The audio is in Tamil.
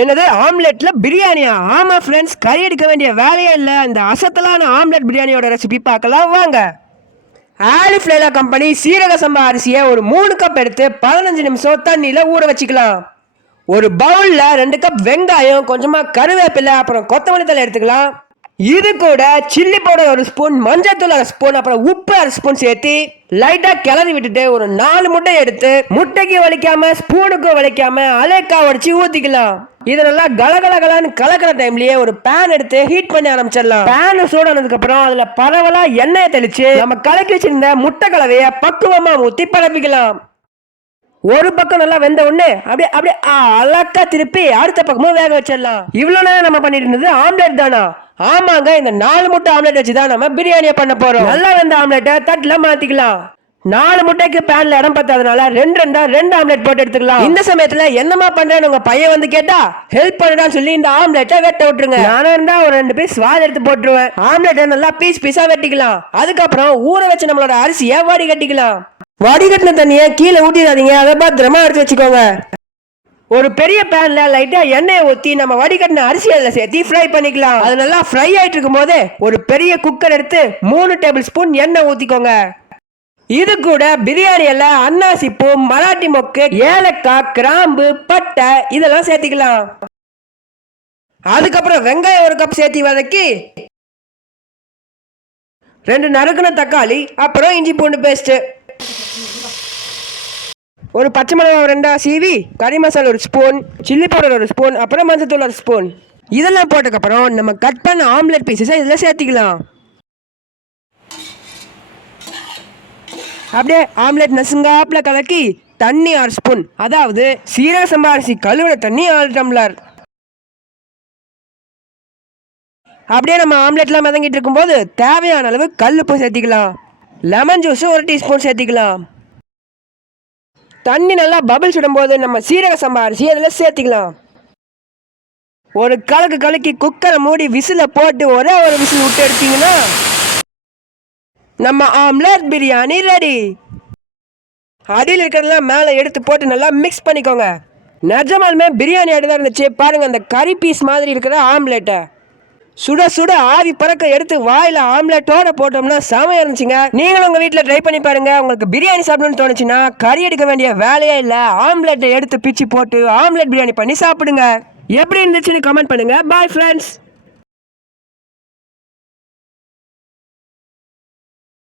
என்னது ஆம்லெட்ல பிரியாணியா? ஆமா ஃப்ரெண்ட்ஸ், கறி எடுக்க வேண்டிய வேலையே இல்லை. இந்த அசத்தலான ஆம்லெட் பிரியாணியோட ரெசிபி பார்க்கலாம் வாங்க. ஆலிஃப்ளேலா கம்பெனி சீரக சம்பா அரிசியை ஒரு 3 கப் எடுத்து 15 நிமிஷம் தண்ணியில் ஊற வச்சுக்கலாம். ஒரு பவுலில் 2 கப் வெங்காயம், கொஞ்சமாக கருவேப்பிலை, அப்புறம் கொத்தமல்லி தழை எடுத்துக்கலாம். இது கூட சில்லி பவுடர் 1 ஸ்பூன், மஞ்சத்தூள் 1 ஸ்பூன், அப்புறம் உப்பு 1 ஸ்பூன் சேர்த்து லைட்டா கிளறி விட்டுட்டு ஒரு 4 முட்டை எடுத்து முட்டைக்கு வலிக்காம ஸ்பூனுக்கு வலிக்காம அலேக்கா உடைச்சு ஊத்திக்கலாம். இது நல்லா கலகலகலன்னு கலக்கிற டைம்லயே ஒரு பேன் எடுத்து ஹீட் பண்ணி ஆரம்பிச்சிடலாம். பேன் சூடானதுக்கு அப்புறம் அதுல பரவலா எண்ணெயை தெளிச்சு நம்ம கலக்கி வச்சிருந்த முட்டை கலவைய பக்குவமா ஊத்தி பரப்பிக்கலாம். ஒரு பக்கம் நல்லா வெந்த உடனே அப்படியே அப்படியே அழகா திருப்பி அடுத்த பக்கமும் வேக வச்சிடலாம். இவ்வளவு நேரம் நம்ம பண்ணிட்டு இருந்தது ஆம்லெட் தானா? ஆமாங்க, இந்த 4 முட்டை ஆம்லெட் வச்சுதான் நம்ம பிரியாணியை பண்ண போறோம். நல்லா வெந்த ஆம்லெட்டை தட்டுல மாத்திக்கலாம். 4 முட்டைக்கு பேன்ல இடம் பத்தாதனால 2 ஆம்லெட் போட்டு எடுத்துக்கலாம். இந்த சமயத்துல என்னமா பண்றேன்னு உங்க பையன் வந்து கேட்டா ஹெல்ப் பண்ணுடான்னு சொல்லி இந்த ஆம்லெட்டை வெட்ட விட்டுருங்க. நானும் இருந்தா ஒரு 2 பீஸ் வால் எடுத்து போட்டுருவேன். ஆம்லெட்டை நல்லா பீஸ் பீஸா வெட்டிக்கலாம். அதுக்கப்புறம் ஊற வச்சு நம்மளோட அரிசியை வடிகட்டிக்கலாம். வடிகட்டின தண்ணியை கீழே ஊற்றிடாதீங்க, அதை பத்திரமா எடுத்து வச்சுக்கோங்க. ஒரு பெரிய பேன்ல லைட்டா எண்ணெயை ஊற்றி நம்ம வடிகட்டின அரிசி அதில் சேர்த்து ஃப்ரை பண்ணிக்கலாம். அது நல்லா ஃப்ரை ஆயிட்டு இருக்கும் போது ஒரு பெரிய குக்கர் எடுத்து 3 டேபிள் ஸ்பூன் எண்ணெய் ஊற்றிக்கோங்க. இது கூட பிரியாணி இலை, அன்னாசி பூ, மராட்டி மொக்கு, ஏலக்காய், கிராம்பு, பட்டை இதெல்லாம் சேர்த்திக்கலாம். அதுக்கப்புறம் வெங்காயம் 1 கப் சேர்த்தி வதக்கி 2 நறுக்குன தக்காளி, அப்புறம் இஞ்சி பூண்டு பேஸ்ட், ஒரு பச்சை மிளகாய் 2 சீவி, கறி masala 1 spoon, chilli powder 1 spoon, அப்புறம் மஞ்சத்தூள் 1 ஸ்பூன் இதெல்லாம் போட்டதுக்கப்புறம் நம்ம கட் பண்ண ஆம்லெட் பீசஸை இதில் சேர்த்திக்கலாம். அப்படியே ஆம்லெட் நசுங்காப்புல கலக்கி தண்ணி 1 ஸ்பூன், அதாவது சீரக சம்பா அரிசி கழுவின தண்ணி 1 டம்ளர். அப்படியே நம்ம ஆம்லெட்லாம் மிதங்கிட்டு இருக்கும்போது தேவையான அளவு கல்லுப்பு சேர்த்திக்கலாம். லெமன் ஜூஸ் 1 டீஸ்பூன் சேர்த்திக்கலாம். தண்ணி நல்லா பபிள் சுடும்போது நம்ம சீரக சம்பா அரிசி அதில் சேர்த்திக்கலாம். ஒரு கலக்கு கலக்கி குக்கரை மூடி விசில போட்டு ஒரே ஒரு விசில் விட்டு எடுத்தீங்கன்னா நம்ம ஆம்லெட் பிரியாணி ரெடி. அடியில் இருக்கிறதெல்லாம் மேலே எடுத்து போட்டு நல்லா மிக்ஸ் பண்ணிக்கோங்க. நிஜமாலுமே பிரியாணி ஆடு தான் இருந்துச்சு. பாருங்க, அந்த கறி பீஸ் மாதிரி இருக்கிற ஆம்லெட்டை சுட சுட ஆவி பறக்க எடுத்து வாயில ஆம்லெட்டோட போட்டோம்னா செமையா இருந்துச்சுங்க. நீங்களும் உங்க வீட்டில் ட்ரை பண்ணி பாருங்க. உங்களுக்கு பிரியாணி சாப்பிடணும்னு தோணுச்சுன்னா கறி எடுக்க வேண்டிய வேலையே இல்லை. ஆம்லெட்டை எடுத்து பிச்சு போட்டு ஆம்லெட் பிரியாணி பண்ணி சாப்பிடுங்க. எப்படி இருந்துச்சுன்னு கமெண்ட் பண்ணுங்க. Bye friends.